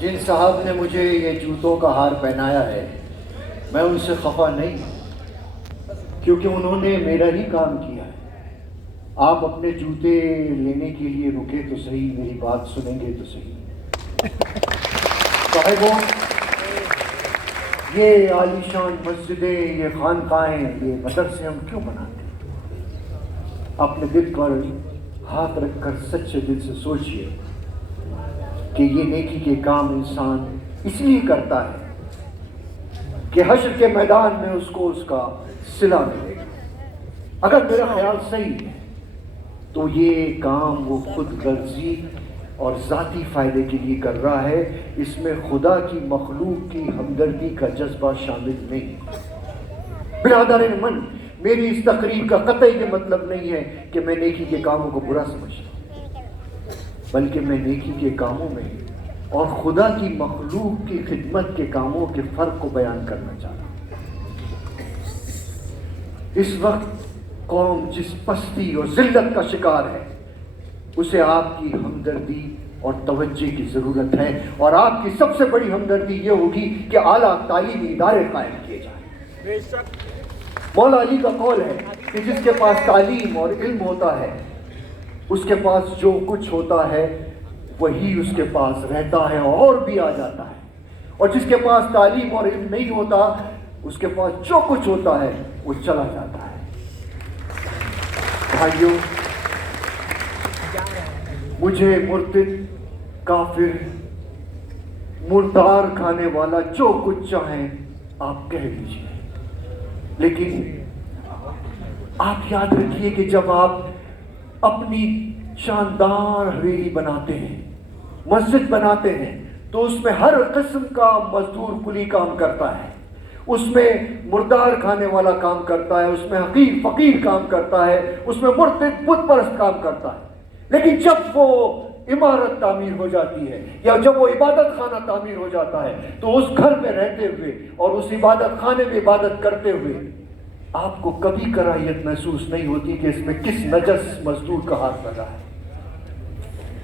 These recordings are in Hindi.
जिन साहब ने मुझे ये जूतों का हार पहनाया है, मैं उनसे खफा नहीं, क्योंकि उन्होंने मेरा ही काम किया है। आप अपने जूते लेने के लिए रुके तो सही, मेरी बात सुनेंगे तो सही। साहिबों, ये आलीशान मस्जिदें, ये खानकाहें, ये मदरसे हम क्यों बनाते हैं? अपने दिल पर हाथ रखकर सच्चे दिल से सोचिए कि ये नेकी के काम इंसान इसलिए करता है कि हश्र के मैदान में उसको उसका सिला मिलेगा। अगर मेरा ख्याल सही है तो ये काम वो खुद गर्जी और ज़ाती फ़ायदे के लिए कर रहा है। इसमें खुदा की मखलूक की हमदर्दी का जज्बा शामिल नहीं। बिरादर मन, मेरी इस तकरीर का कतई ये मतलब नहीं है कि मैं नेकी के कामों को बुरा समझता हूँ, बल्कि मैं नेकी के कामों में और खुदा की मखलूक की खिदमत के कामों के फ़र्क को बयान करना चाहता हूँ। इस वक्त कौम जिस पस्ती और जिल्लत का शिकार है, उसे आपकी हमदर्दी और तवज्जो की ज़रूरत है। और आपकी सबसे बड़ी हमदर्दी ये होगी कि आला तालीमी इदारे कायम किए जाएं। मौला अली का कौल है कि जिसके पास तालीम और इल्म होता है, उसके पास जो कुछ होता है वही उसके पास रहता है और भी आ जाता है। और जिसके पास तालीम और इल्म नहीं होता, उसके पास जो कुछ होता है वो चला जाता है। भाइयों, मुझे मुर्तिद, काफिर, मुर्दार खाने वाला जो कुछ चाहें आप कह लीजिए, लेकिन आप याद रखिए कि जब आप अपनी शानदार हवेली बनाते हैं, मस्जिद बनाते हैं, तो उसमें हर किस्म का मजदूर कुली काम करता है। उसमें मुर्दार खाने वाला काम करता है, उसमें हकीर फकीर काम करता है, उसमें मुर्तिद बुत परस्त काम करता है। लेकिन जब वो इमारत तामीर हो जाती है या जब वो इबादत खाना तामीर हो जाता है, तो उस घर में रहते हुए और उस इबादत खाने में इबादत करते हुए आपको कभी कराहियत महसूस नहीं होती कि इसमें किस नजस मजदूर का हाथ लगा है।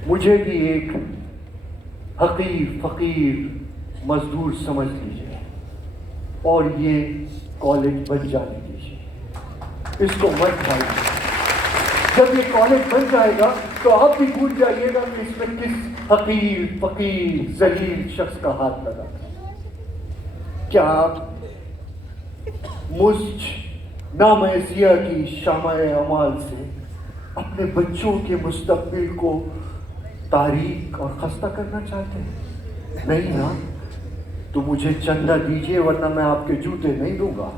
मुझे भी एक हकीर फकीर मजदूर समझ लीजिए और ये कॉलेज बन जाने दीजिए, इसको मत खाइए। जब ये कॉलेज बन जाएगा तो आप भी भूल जाइएगा कि इसमें किस हकीर फकीर जलील शख्स का हाथ लगा। क्या आप मुझ नामैसिया की शामाए अमाल से अपने बच्चों के मुस्तकबिल को तारीक और खस्ता करना चाहते हैं? नहीं ना? तो मुझे चंदा दीजिए, वरना मैं आपके जूते नहीं दूंगा।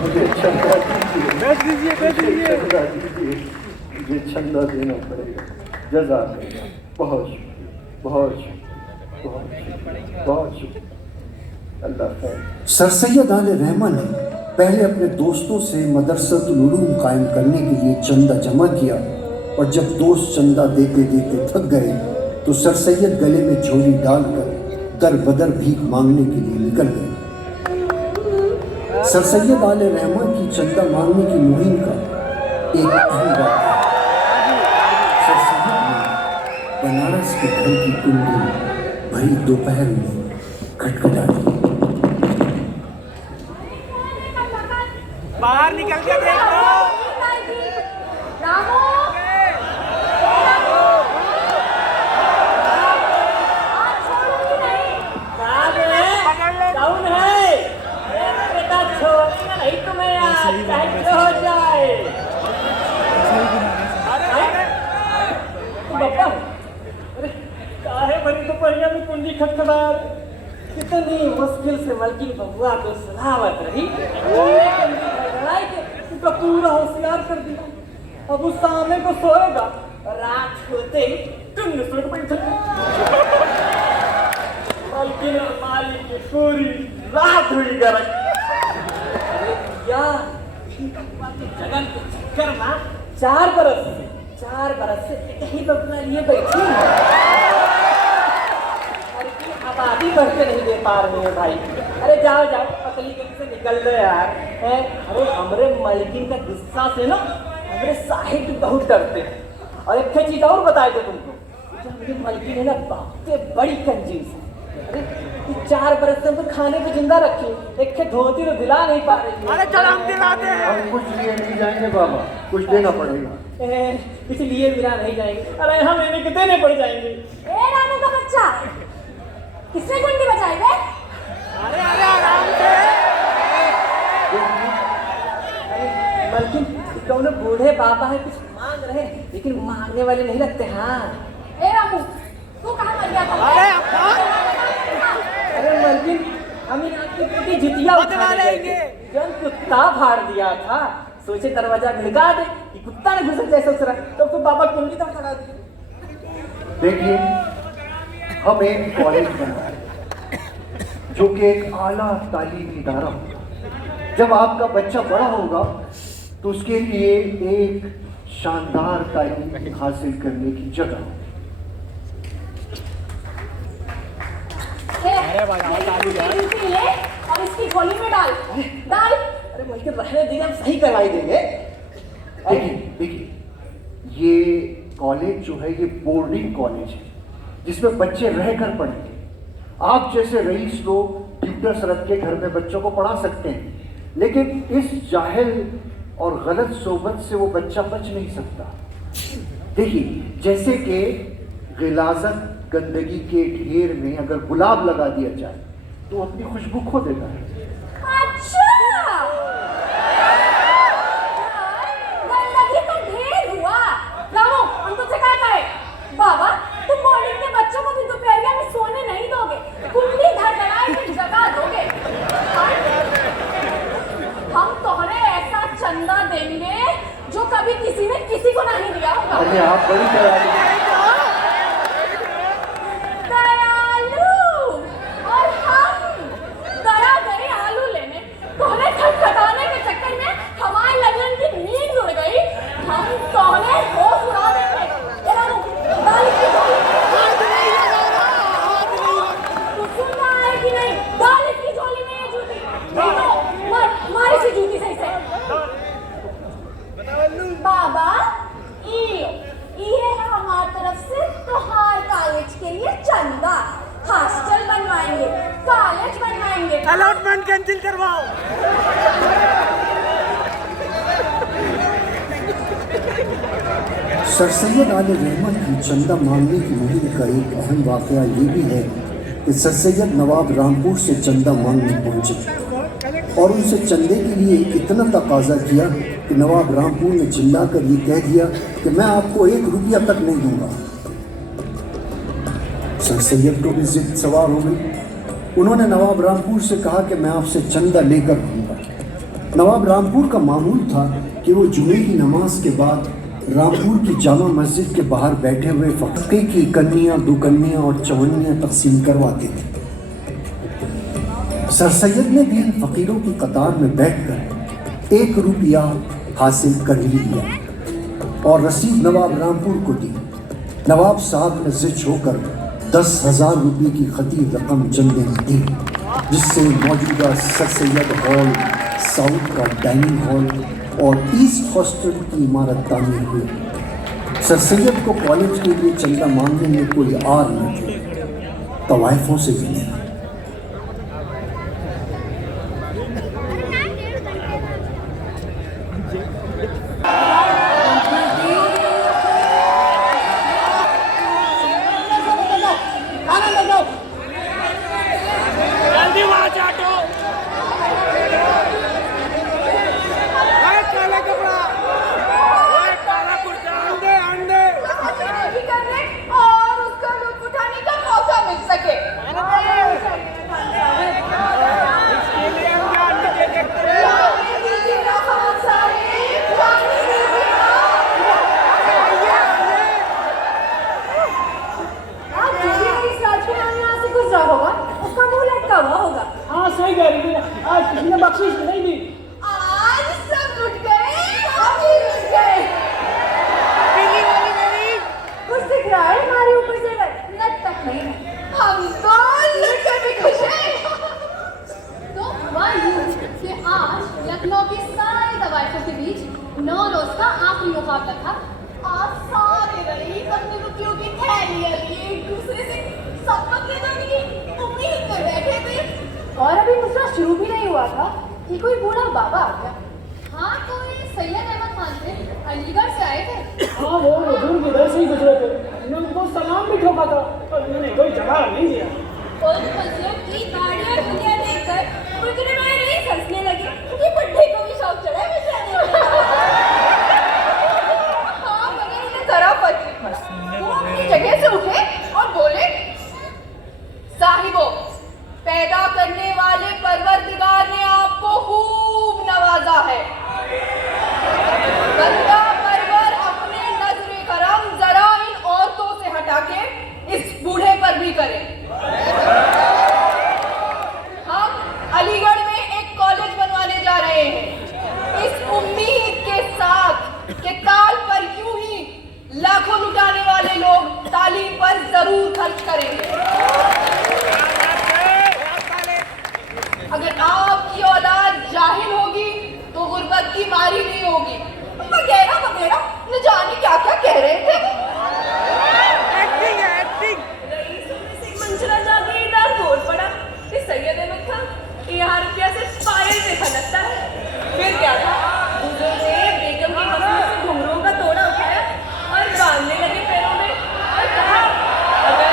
मुझे चंदा दीजिए, चंदा दीजिए, मुझे चंदा देना पड़ेगा। जज़ाकल्लाह, बहुत शुक्रिया, बहुत शुक्रिया, बहुत शुक्रिया, बहुत शुक्रिया। अल्लाह खैर। सर सैयद आले रहमान ने पहले अपने दोस्तों से मदरसतुल उलूम कायम करने के लिए चंदा जमा किया, और जब दोस्त चंदा देते देते थक गए तो सर सैयद गले में झोली डालकर दर बदर भीख मांगने के लिए निकल गए। सर सैयद आले रहमान की चंदा मांगने की मुहिम का एक अहम बात है, सर सैयद ने बनारस के घर की कुंडी भरी दोपहर में खटखटा दी। बाहर निकल के देखो। रामू, आज छोड़ूंगी नहीं। कौन है? बेटा छोड़ूंगा नहीं तुम्हें, आज चाहे जो हो जाए। बाबा, अरे काहे भरी दोपहरिया में कुंडी खटखटा? कितनी मुश्किल से मलकिन बबुआ को सलामत रही, उसका पूरा होशियार कर दिया। अब उस सामने को सोएगा, रात होते ही टुन्न सुन बैठ मलकिन और मालिक की पूरी रात हुई गरज। जगन के चक्कर में 4 बरस से कहीं बबुआ लिए बैठी आबादी बढ़ते नहीं दे पा रहे हैं भाई। अरे जाओ जाओ, पतली गली से निकल लो यार। अरे हमरे मलकिन का गुस्सा से ना हमरे साहिब बहुत डरते हैं। और एक चीज और बताए थे तुमको, मेरी मलकी ने ना बाप से बड़ी कंजूस है। अरे ये 4 बरस से हमको खाने पे जिंदा रखी, एक के धोती तो दिला नहीं पा रही है। अरे चल हम दिलाते हैं। हम कुछ लिए नहीं जाएंगे बाबा, कुछ देना पड़ेगा। इसलिए बिना नहीं जाएंगे। अरे हम लेने के देने पड़ जाएंगे। ए रानू का बच्चा, किसने कुंडी बजाई बे? अरे अरे आराम से। अरे मलकिन कौन बूढ़े बाबा है, कुछ मांग रहे लेकिन मांगने वाले नहीं लगते। हाँ ए रामू, तू कहाँ मर गया था? अरे अरे मलकिन हम इन आपकी बेटी जितिया बदला उठाने गए लेंगे। थे। जब कुत्ता फाड़ दिया था, सोचे दरवाजा भिड़का दे कि कुत्ता ने घुस जाए सोच रहा, तो बाबा कुंडी तक खड़ा दिया। देखिए, हम एक कॉलेज बनाए जो कि एक आला तालीमी इदारा होगा। जब आपका बच्चा बड़ा होगा तो उसके लिए एक शानदार तालीम हासिल करने की जगह हो। ये ले और इसकी झोली में डाल डाल। अरे मलकिन रहने देंगे, हम सही करवाई देंगे। देखिए, ये कॉलेज जो है ये बोर्डिंग कॉलेज है जिसमें बच्चे रहकर पढ़ेंगे। आप जैसे रईस लोग ट्यूटर्स रख के घर में बच्चों को पढ़ा सकते हैं, लेकिन इस जाहिल और गलत सोबत से वो बच्चा बच नहीं सकता। देखिए, जैसे कि गिलाजत गंदगी के ढेर में अगर गुलाब लगा दिया जाए तो अपनी खुशबू खो देता है। अच्छा, गंदगी का ढेर हुआ। रामू, हम तुझसे क्या कहें? बाबा, तुम बोर्डिंग के बच्चों को भी दोपहरिया में सोने नहीं दोगे, कुंडी धड़धड़ाए के जगा दोगे। हम तोहरे ऐसा चंदा देंगे जो कभी किसी ने किसी को नहीं दिया होगा। अरे आप बड़ी दयालु हैं। दयालु, और हम दया गए आलू लेने, तोहरे खटखटाने के चक्कर में हमारे लगन की नींद उड़ गई। हम तोहरे होश उड़ा देंगे। ये रानू, डाल इसकी झोली में। तू सुन रहा है कि नहीं? डाल इसकी झोली में ये जूती। नहीं तो मार इसी जूती से इसे। बाबा, ये है हमारी तरफ से तोहार कॉलेज के लिए चंदा। हॉस्टल बनवाएंगे, कॉलेज बनवाएंगे। अलॉटमेंट कैंसिल करवाओ। सर सैयद आले रहमत की चंदा मांगने की मुहिम का एक अहम वाकया ये भी है कि सर सैयद नवाब रामपुर से चंदा मांगने पहुंचे और उनसे चंदे के लिए इतना तकाजा किया कि नवाब रामपुर ने चिल्लाकर ये कह दिया कि मैं आपको 1 रुपया तक नहीं दूंगा। सर सैयद को भी जिद सवार हो गई। उन्होंने नवाब रामपुर से कहा कि मैं आपसे चंदा लेकर दूंगा। नवाब रामपुर का मामूल था कि वो जुमे की नमाज के बाद रामपुर की जामा मस्जिद के बाहर बैठे हुए फकीर की कन्नियाँ, दुकन्नियाँ और चवन्नियाँ तकसीम करवाते थे। सर सैयद ने भी इन फकीरों की कतार में बैठकर 1 रुपया हासिल कर ही लिया और रसीद नवाब रामपुर को दी। नवाब साहब ने जिद होकर 10,000 रुपये की खती रकम चंदे में दी, जिससे मौजूदा सर सैयद हॉल, साउथ का डाइनिंग हॉल और ईस्ट हॉस्टल की इमारत तामीर हुई। सर सैयद को कॉलेज के लिए चंदा मांगने में कोई आर न थी, तवाइफों से भी नहीं। जल्दी वहाँ चाटो। ओए काला कपड़ा, ओए काला कुर्ता, अंडे अंडे। भी करने और उसका लुत्फ उठाने का मौका मिल सके। इसके लिए हम जान के देखते हैं। होगा उसका मुंह लटका हुआ होगा। हाँ सही कह रही है, आज किसी ने बख्शिश नहीं दी। आज सब लुट गए, हम ही लुट गए। कुछ दिख रहा है हमारे ऊपर से लट तक नहीं है, हम तो लुट कर भी खुश हैं। तो हुआ यूं कि आज लखनऊ की सारी दवाइयों के बीच 9 रोज का आखिरी मुकाबला था। आप सारे रईस अपनी रुपयों की थैलियां शुरू भी नहीं हुआ था कि कोई बूढ़ा बाबा आ गया। हाँ, कोई सैयद अहमद खान थे, अलीगढ़ से आए थे। हाँ, वो बुजुर्ग इधर से ही गुजरे थे। हमने उनको सलाम भी ठोका था, पर उन्होंने कोई जवाब नहीं दिया। उन फसलों की गाड़ी और दुनिया देखकर गुजरे में रेस हंसने लगे कि बुड्ढे को भी शौक चढ़ा है बेचारे को। हाँ, मगर उन्हें जरा फर्क नहीं पड़ा। वो अपनी जगह से उठे और बोले, साहिबो, पैदा करने वाले परवरदिगार ने आपको खूब नवाजा है। बंदा परवर अपने नजरे करम जरा इन औरतों से हटा के इस बूढ़े पर भी करे। हम अलीगढ़ में एक कॉलेज बनवाने जा रहे हैं, इस उम्मीद के साथ कि काल पर यूं ही लाखों लुटाने वाले लोग तालीम पर जरूर खर्च करेंगे। अगर आपकी औलाद जाहिल होगी तो गुर्बत की मारी नहीं होगी, वगैरह वगैरह न जाने क्या क्या कह रहे थे। एक्टिंग है, एक्टिंग। मंचरा जागीरदार बोल पड़ा कि सैयद अहमद खान यहाँ रुपया से पायल पे खनकता है। फिर क्या था, बुजुर्ग ने बेगम की मसनद से घुंघरुओं का तोड़ा उठाया और बांधने लगे पैरों में और कहा, अगर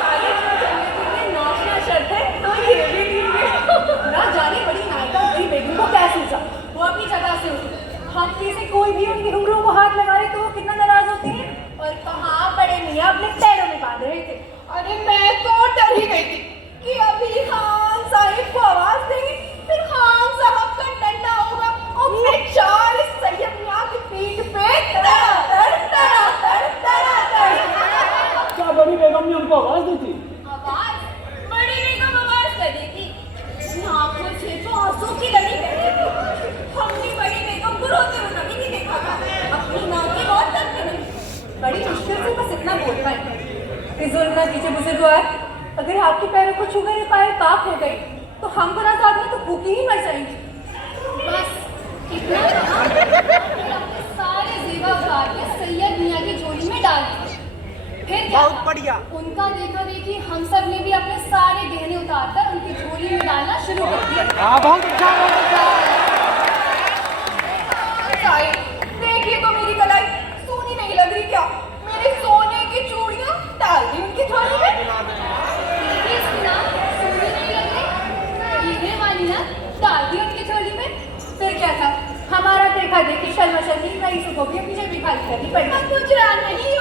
कॉलेज में चलने के लिए नाचना शर्त है तो ये भी ठीक है। ना जाने बड़ी नायिका बड़ी बेगम को क्या सूझा, वो अपनी जगह से उठी। हम से कोई भी उनकी घुंघरुओं को हाथ लगा रहे तो वो कितना नाराज होते हैं। और कहाँ बड़े मियाँ अपने पैरों में बांध रहे थे। अरे मैं तो डर ही गई थी कि अभी खान साहिब को आवाज देंगे, फिर खान साहब का डंडा होगा और फिर चार इस सैयद मियाँ की पीठ पे तड़ातड़ तड़ातड़ तड़ातड़। क्या बड़ी बेगम ने उनको आवाज दी थी? आवाज? बड़ी बेगम आवाज कर दी थी। आंखों से तो आंसू की लड़ी बह रही थी। हमने बड़ी बेगम को रोते हुए कभी नहीं देखा था। अपनी माँ की मौत तक नहीं। बड़ी मुश्किल से बस इतना बोल पाए, जुल्म ना कीजिए बुजुर्गवार, अगर आपके पैरों को छू गए पाए पाप हो गई तो हम पर आजाद में तो भूखी ही मर जाएंगे। बस इतना कहा, फिर अपने सारे जेवर उतार के सैयद मियाँ की झोली में डाल दिए। फिर क्या बहुत था? बढ़िया। उनका देखा देखी हम सब ने भी अपने सारे गहने उतारकर उनकी झोली में डालना शुरू कर दिया। हाँ, बहुत अच्छा, बहुत अच्छा। देखिए तो मेरी कलाई सोनी नहीं लग रही क्या? मेरे सोने की चूड़ियां डाल दी उनकी झोली में। देखिए इसकी ना सोनी नहीं लग रही, हीरे वाली ना डाल दी उनकी झोली में। फिर क्या था, हमारा देखा देखी शर्मा शर्मी रईसों को भी अपनी जगह खाली करनी पड़ी। गुजरा नहीं